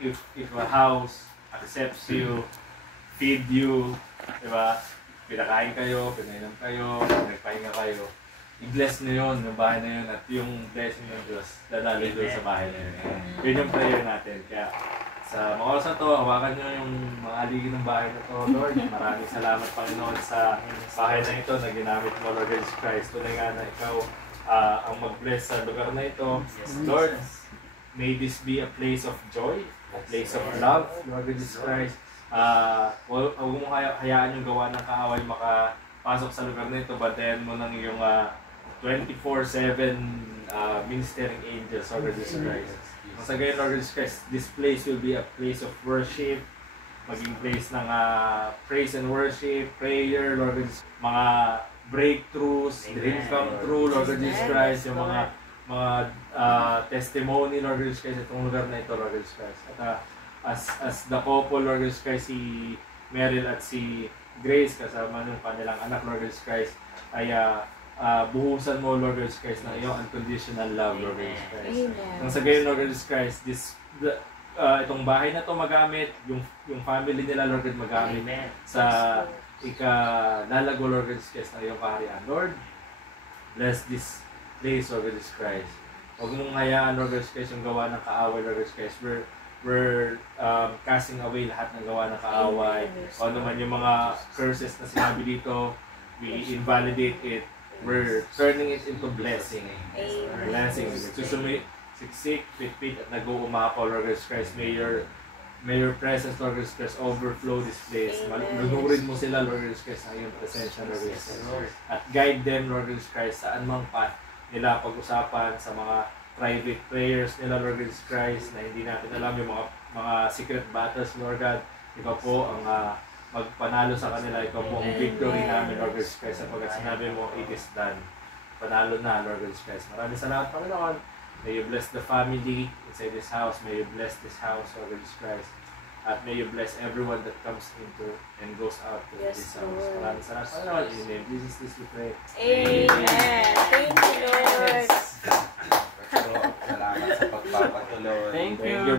If a house accepts you, feed you, di ba? Pinakain kayo, pinainom kayo, nagpahinga kayo, i-bless nyo yun, yung bahay na yun, at yung blessing ng Diyos, dadali doon sa bahay na yun. Yun yung prayer natin. Kaya sa mga oras na to, hawakan nyo yung mga aligid ng bahay na to, Lord. Maraming salamat, Panginoon, sa bahay na ito na ginamit mo, Lord Jesus Christ. Tunay nga na ikaw ang mag-bless sa lugar na ito. Lord, may this be a place of joy, a place of love, Lord Jesus Christ. Huwag mo hayaan yung gawa ng kaaway makapasok sa lugar na ito, bantayan mo ng iyong 24/7 ministering angels, Lord Jesus Christ. Sa gayon, Lord Jesus Christ, this place will be a place of worship, maging place ng praise and worship, prayer, Lord Jesus, mga breakthroughs, dreams come true, Lord Jesus Christ, yung mga testimony, Lord Jesus Christ, itong lugar na ito, Lord Jesus Christ. At as the couple, Lord Jesus Christ, si Meryl at si Grace, kasama ng kanilang anak, Lord Jesus Christ, ay buhusan mo, Lord Jesus Christ, ng iyong unconditional love, Lord Jesus Christ. Nang sa gayon, Lord Jesus Christ, itong bahay na to magamit, yung family nila, Lord God, magamit sa ikalalago, Lord Jesus Christ, ng iyong kaharian. Lord, bless this place, Lord Jesus Christ. Huwag mong hayaan, Lord Jesus Christ, yung gawa ng kaaway, Lord Jesus Christ. We're casting away lahat ng gawa ng kaaway. O naman yung mga curses na sinabi dito, we invalidate it. We're turning it into blessing. Blessing. Siksik, pitpit, at nag-uumapaw, Lord Jesus Christ. May your presence, Lord Jesus Christ, overflow this place. Lunurin mo sila, Lord Jesus Christ, sa iyong presensya, Lord Jesus Christ. At guide them, Lord Jesus Christ, saan mang path nila pag-usapan, sa mga private prayers nila, Lord Jesus Christ, na hindi natin alam, yung mga secret battles, Lord God. Ikaw po ang magpanalo sa kanila. Ikaw po ang victory namin, Lord Jesus Christ. Sapagkat sinabi mo, it is done. Panalo na, Lord Jesus Christ. Maraming salamat, Panginoon. May you bless the family inside this house. May you bless this house, Lord Jesus Christ. At may you bless everyone that comes into and goes out to this house. Maraming salamat, Panginoon. In the name of Jesus, we pray. Amen. Thank you, Lord. Salamat sa pagpapatuloy. Thank you.